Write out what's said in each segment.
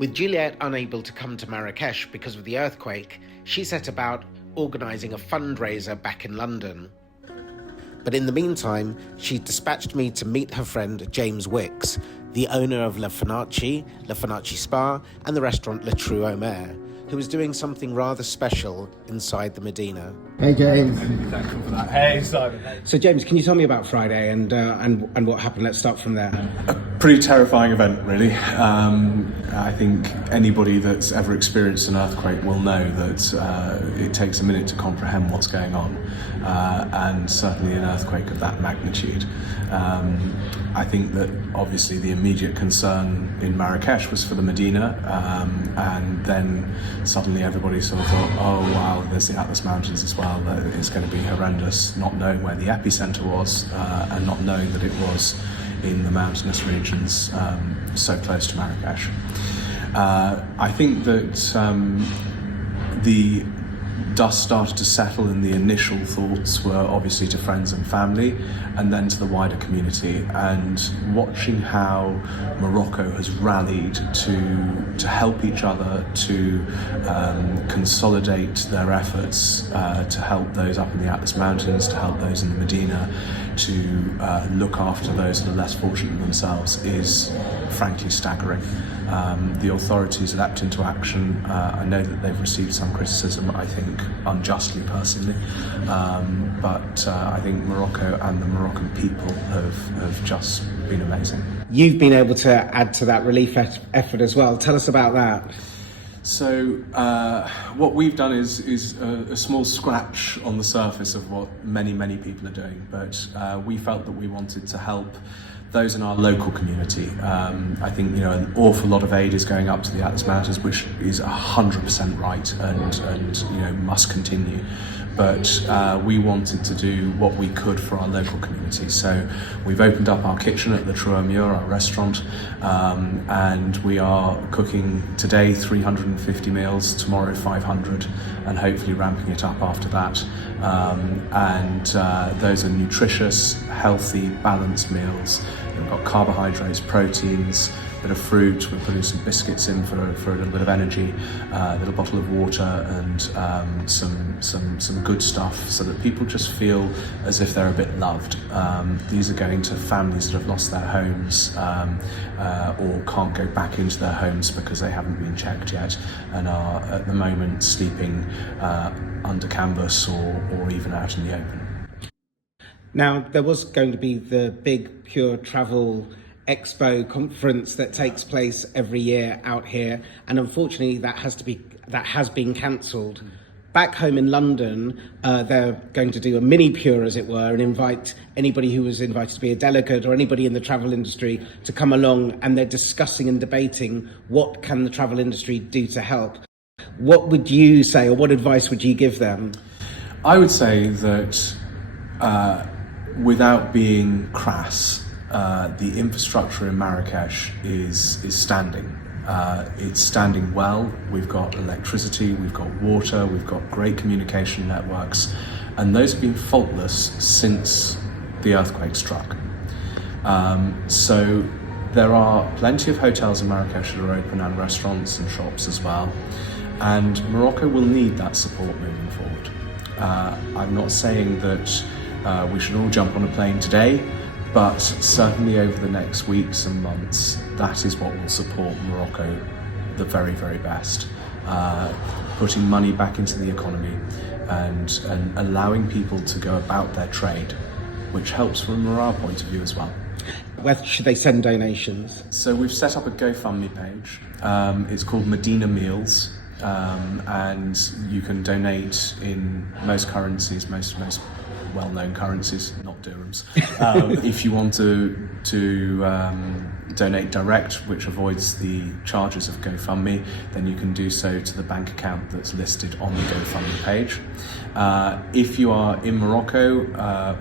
With Juliet unable to come to Marrakech because of the earthquake, she set about organising a fundraiser back in London. But in the meantime, she dispatched me to meet her friend James Wix, the owner of Le Fenacci Spa, and the restaurant Le Trou au Mer, who was doing something rather special inside the Medina. Hey James. Thankful for that. Hey Simon. So James, can you tell me about Friday and what happened? Let's start from there. A pretty terrifying event, really. I think anybody that's ever experienced an earthquake will know that it takes a minute to comprehend what's going on, and certainly an earthquake of that magnitude. I think that obviously the immediate concern in Marrakech was for the Medina, and then suddenly everybody sort of thought, oh wow, there's the Atlas Mountains as well, it's going to be horrendous, not knowing where the epicenter was, and not knowing that it was in the mountainous regions so close to Marrakech. I think that the dust started to settle, and the initial thoughts were obviously to friends and family, and then to the wider community. And watching how Morocco has rallied to help each other, to consolidate their efforts, to help those up in the Atlas Mountains, to help those in the Medina, to look after those that are less fortunate than themselves, is frankly staggering. The authorities leapt into action. I know that they've received some criticism, I think unjustly personally, but I think Morocco and the Moroccan people have just been amazing. You've been able to add to that relief effort as well. Tell us about that. So what we've done is a small scratch on the surface of what many people are doing, but we felt that we wanted to help those in our local community. I think an awful lot of aid is going up to the Atlas Mountains, which is 100% right and must continue. But we wanted to do what we could for our local community. So we've opened up our kitchen at the Trou au Mer, our restaurant, and we are cooking today 350 meals, tomorrow 500, and hopefully ramping it up after that. And those are nutritious, healthy, balanced meals. We've got carbohydrates, proteins, a bit of fruit. We're putting some biscuits in for a little bit of energy, a little bottle of water, and some good stuff, so that people just feel as if they're a bit loved. These are going to families that have lost their homes, or can't go back into their homes because they haven't been checked yet, and are at the moment sleeping under canvas or even out in the open. Now, there was going to be the big Pure Travel Expo conference that takes place every year out here, and unfortunately that has been cancelled. Back home in London, they're going to do a mini Pure, as it were, and invite anybody who was invited to be a delegate or anybody in the travel industry to come along, and they're discussing and debating what can the travel industry do to help. What would you say, or what advice would you give them? I would say that without being crass, the infrastructure in Marrakech is standing. It's standing well. We've got electricity, we've got water, we've got great communication networks, and those have been faultless since the earthquake struck. So there are plenty of hotels in Marrakech that are open, and restaurants and shops as well. And Morocco will need that support moving forward. I'm not saying that we should all jump on a plane today, but certainly over the next weeks and months, that is what will support Morocco the very, very best. Putting money back into the economy and allowing people to go about their trade, which helps from a morale point of view as well. Where should they send donations? So we've set up a GoFundMe page. It's called Medina Meals, and you can donate in most currencies, most well-known currencies, not dirhams. If you want to donate direct, which avoids the charges of GoFundMe, then you can do so to the bank account that's listed on the GoFundMe page. If you are in Morocco,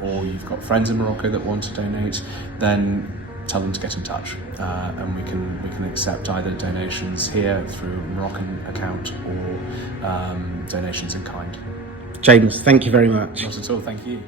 or you've got friends in Morocco that want to donate, then tell them to get in touch, and we can accept either donations here through a Moroccan account or donations in kind. James, thank you very much. Not at all, thank you.